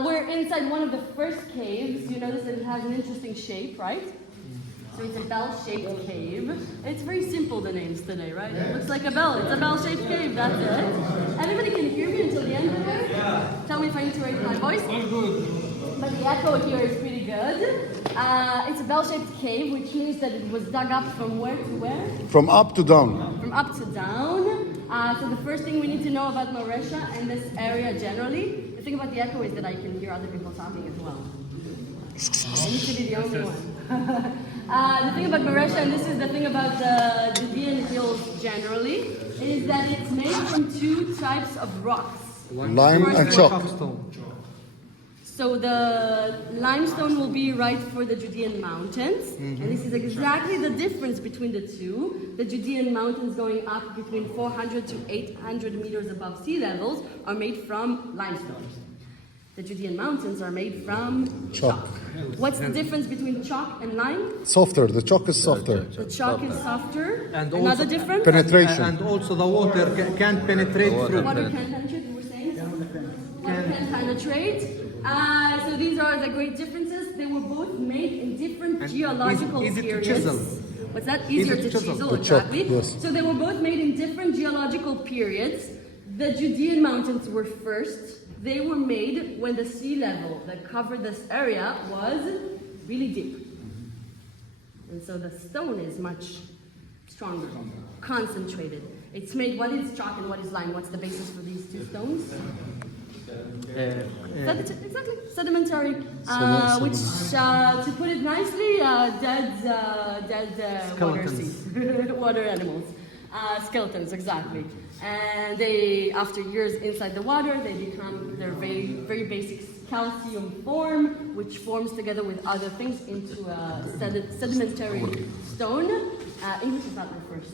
We're inside one of the first caves. You notice that it has an interesting shape, right? So it's a bell-shaped cave. It's very simple, the names today, right? It looks like a bell. It's a bell-shaped cave, that's it. Everybody can hear me until the end of it? Tell me if I need to raise my voice. All good. But the echo here is pretty good. It's a bell-shaped cave, which means that it was dug up from where to where? From up to down. From up to down. So the first thing we need to know about Marsha and this area generally, the thing about the echo is that I can hear other people talking as well. I need to be the only one. The thing about Marsha, and this is the thing about the Judean hills generally, is that it's made from two types of rocks. Lime and chalk. So the limestone will be right for the Judean mountains, and this is exactly the difference between the two. The Judean mountains going up between 400 to 800 meters above sea levels are made from limestone. The Judean mountains are made from chalk. What's the difference between chalk and lime? Softer. The chalk is softer. The chalk is softer. And Another also difference? Penetration. And also the water can't penetrate through. Water can penetrate, you were saying? Water can penetrate. So these are the great differences. They were both made in different geological easy to periods. chisel. What's that? Easier to chisel, The chalk, exactly. yes. So they were both made in different geological periods. The Judean mountains were first. They were made when the sea level that covered this area was really deep. And so the stone is much stronger, concentrated. It's made, what is chalk and what is lime? What's the basis for these two stones? Exactly, sedimentary, which, to put it nicely, dead water seas, water animals, skeletons, exactly. And they, after years inside the water, they become their very, very basic calcium form, which forms together with other things into a sedimentary stone. English is not my first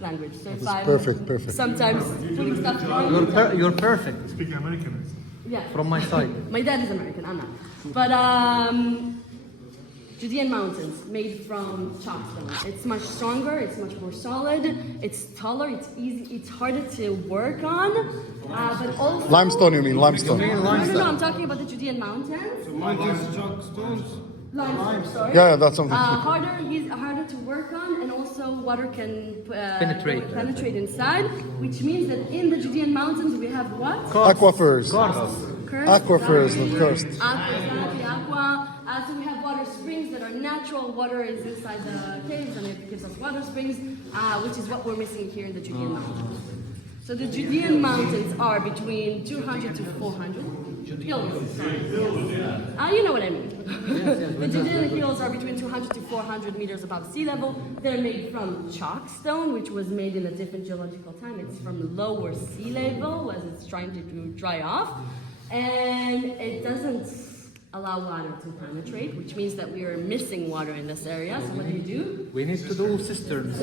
language, so if I'm Perfect. sometimes putting stuff wrong. You're perfect. Speaking American. Yeah. From my side. My dad is American, I'm not. But Judean mountains made from chalkstone. It's much stronger, it's much more solid, it's taller, it's easy, it's harder to work on. But also Limestone, you mean limestone? No, I'm talking about the Judean mountains. Mountains, chalk, stones. Limestone, sorry. Yeah, that's something. Harder to work on, and also water can penetrate inside, which means that in the Judean mountains we have what? Aquifers. Aquifers, Exactly. of course. Aqua. So we have water springs that are natural. Water is inside the caves, and it gives us water springs, which is what we're missing here in the Judean mountains. So the Judean mountains are between 200 to 400 hills. Sorry. You know what I mean. The Judean hills are between 200 to 400 meters above sea level. They're made from chalkstone, which was made in a different geological time. It's from lower sea level as it's trying to dry off, and it doesn't allow water to penetrate, which means that we are missing water in this area. So what do? We need to do cisterns,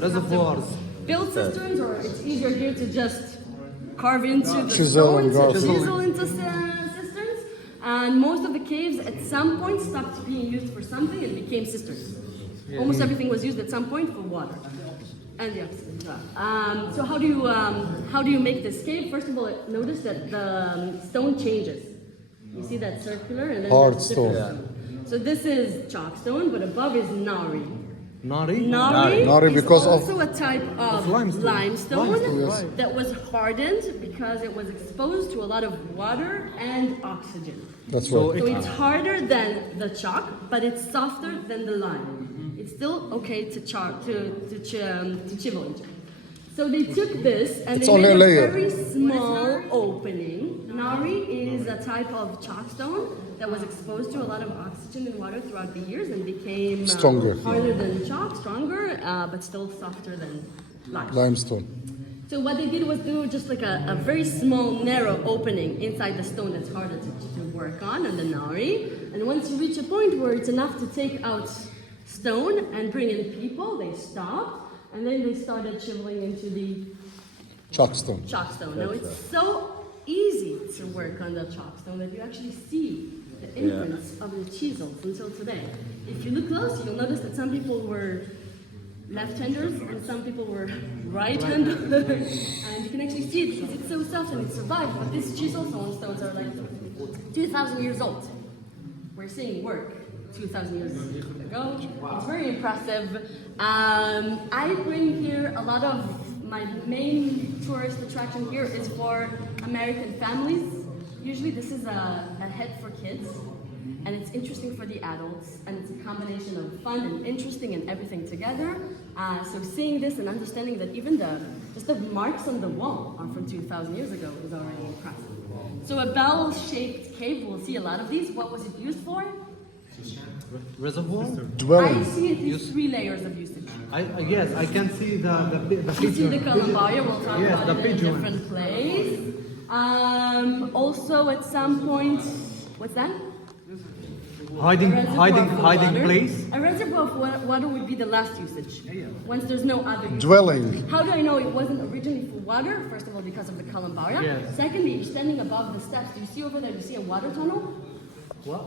reservoirs. Build cisterns, or it's easier here to just carve into the Chisel and stones, carve. chisel into cisterns. And most of the caves at some point stopped being used for something and became cisterns. Almost everything was used at some point for water. And the opposite. So how do you make this cave? First of all, notice that the stone changes. You see that circular and then Hard that's stone. different. So this is chalkstone, but above is nari. Nari? Nari is because of- also a type of limestone that was hardened because it was exposed to a lot of water and oxygen. That's So right. So it's harder than the chalk, but it's softer than the lime. It's still okay to chivel into. So they took this and It's they only made a a layer. very small opening. Nari is a type of chalkstone that was exposed to a lot of oxygen and water throughout the years and became Stronger. harder than chalk, stronger, but still softer than lime. Limestone. So what they did was do just like a very small, narrow opening inside the stone that's harder to work on, and the nari. And once you reach a point where it's enough to take out stone and bring in people, they stopped, and then they started chiseling into the Chalkstone. chalkstone. Now it's so easy to work on the chalkstone that you actually see the imprints of the chisels until today. If you look close, you'll notice that some people were left-handers and some people were right-handed. And you can actually see it because it's so soft and it survived. But these chisels on stones are like 2,000 years old. We're seeing work 2,000 years ago. It's very impressive. I bring here a lot of my main tourist attraction here is for American families. Usually this is a head for kids, and it's interesting for the adults, and it's a combination of fun and interesting and everything together. So seeing this and understanding that even just the marks on the wall are from 2,000 years ago is already impressive. So a bell-shaped cave, we'll see a lot of these. What was it used for? Reservoir? Dwelling. I see at least 3 layers of usage. Yes, I can see the You see the pigeon. columbarium, we'll talk Yes, about the it in a pigeon. different place. Also at some point, what's that? Hiding water. place. A reservoir of water would be the last usage, once there's no other usage. Dwelling. How do I know it wasn't originally for water? First of all, because of the columbarium. Yes. Secondly, you're standing above the steps. Do you see over there, you see a water tunnel? What?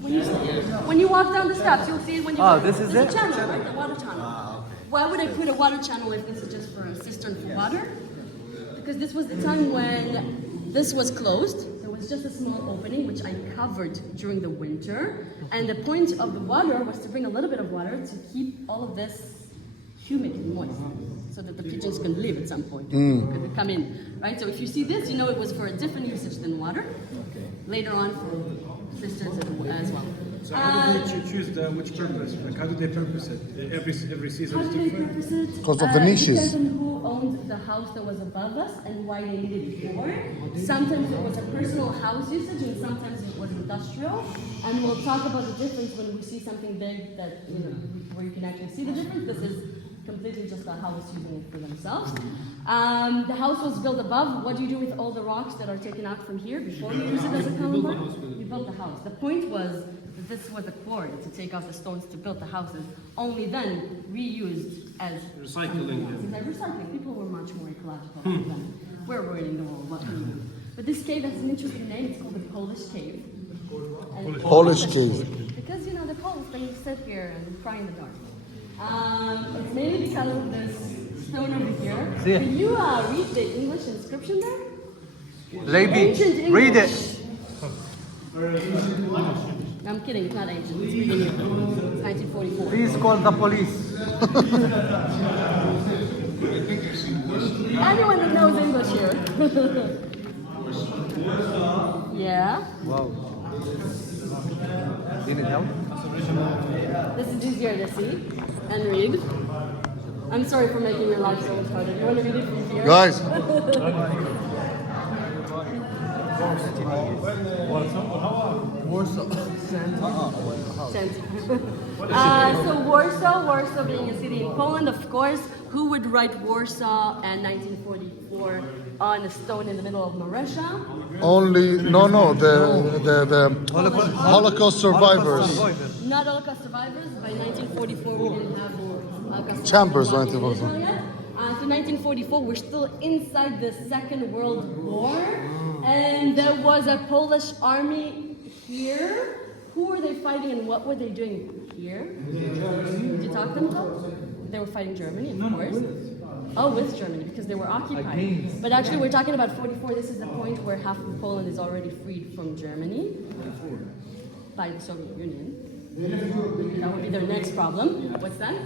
When you walk down the steps, you'll see it when you Oh, this is There's it? a channel, right? The water channel. Why would I put a water channel if this is just for a cistern for water? Because this was the time when this was closed. There was just a small opening which I covered during the winter. And the point of the water was to bring a little bit of water to keep all of this humid and moist, so that the pigeons can live at some point. Could come in, right? So if you see this, you know it was for a different usage than water. Later on for cisterns as well. So how did they choose which purpose? Like how did they purpose it? Every season How is do they different. purpose it? Because of the It niches. depends on who owned the house that was above us and why they needed it for. Sometimes it was a personal house usage and sometimes it was industrial. And we'll talk about the difference when we see something big that, where you can actually see the difference. This is completely just a house using it for themselves. The house was built above. What do you do with all the rocks that are taken out from here before you use it as a columbine? You built the house. The point was that this was a quarry to take out the stones to build the houses, only then reused as Recycling. Like recycling. People were much more ecological back then. We're ruining the world. What can we do? But this cave has an interesting name. It's called the Polish Cave. And it's Polish cave. because the Poles, they sit here and cry in the dark. It's mainly because of this stone over here. See. Can you read the English inscription there? Lady, Ancient English. read it. No, I'm kidding. It's not ancient. It's really new. It's 1944. Please call the police. Anyone that knows English here. Yeah. Wow. Do you need help? This is easier to see and read. I'm sorry for making your life so much harder. You want to read it from here? Guys, Warsaw. So Warsaw being a city in Poland, of course, who would write Warsaw and 1944 on a stone in the middle of Marsha? only the Holocaust survivors. Not Holocaust survivors. By 1944, we didn't have Holocaust Chambers, survivors in 1944. Israel yet. So 1944, we're still inside the Second World War, and there was a Polish army here. Who were they fighting, and what were they doing here? Did you talk to them about? They were fighting Germany, of course. Oh, with Germany, because they were occupied. But actually, we're talking about 44. This is the point where half of Poland is already freed from Germany by the Soviet Union. That would be their next problem. What's that?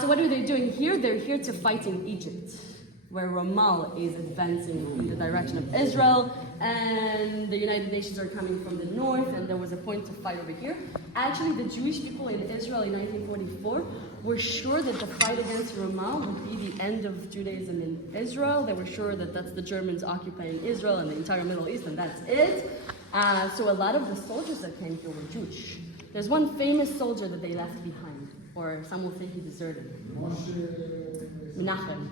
So what are they doing here? They're here to fight in Egypt, where Ramal is advancing in the direction of Israel, and the United Nations are coming from the north, and there was a point to fight over here. Actually, the Jewish people in Israel in 1944 were sure that the fight against Ramal would be the end of Judaism in Israel. They were sure that that's the Germans occupying Israel and the entire Middle East, and that's it. So a lot of the soldiers that came here were Jewish. There's one famous soldier that they left behind, or some will say he deserted. Menachem.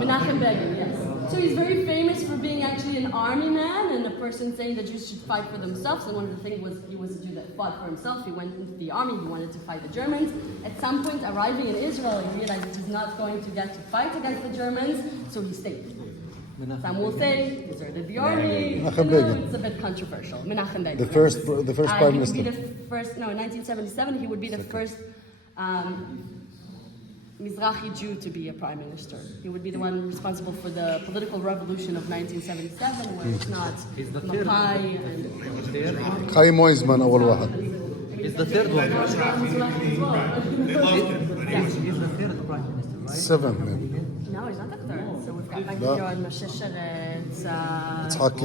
Menachem Begin, yes. So he's very famous for being actually an army man and a person saying that Jews should fight for themselves. And one of the things was he was a Jew that fought for himself. He went into the army, he wanted to fight the Germans. At some point, arriving in Israel, he realized that he's not going to get to fight against the Germans, so he stayed. Some will say he deserted the army. Menachem Begin. It's a bit controversial. Menachem Begin. The first prime He would be minister. the first. No, in 1977, he would be the first Mizrahi Jew to be a prime minister. He would be the one responsible for the political revolution of 1977, where it's not Mapai and خايم ويزمان أول واحد. He's the third one. Mizrahi as well. He's the third prime minister, right? 7 maybe. No, he's not the third. So we've got back here on Marsha, إسحاق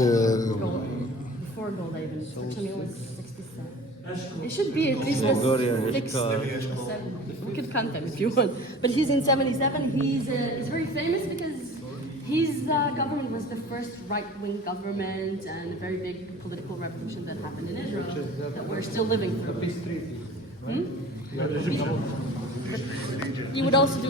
before Gold even. Shamil was 67. It should be at least a 6 or 7. We could count them if you want. But he's in 77. He's very famous because his government was the first right-wing government and a very big political revolution that happened in Israel that we're still living through. You would also do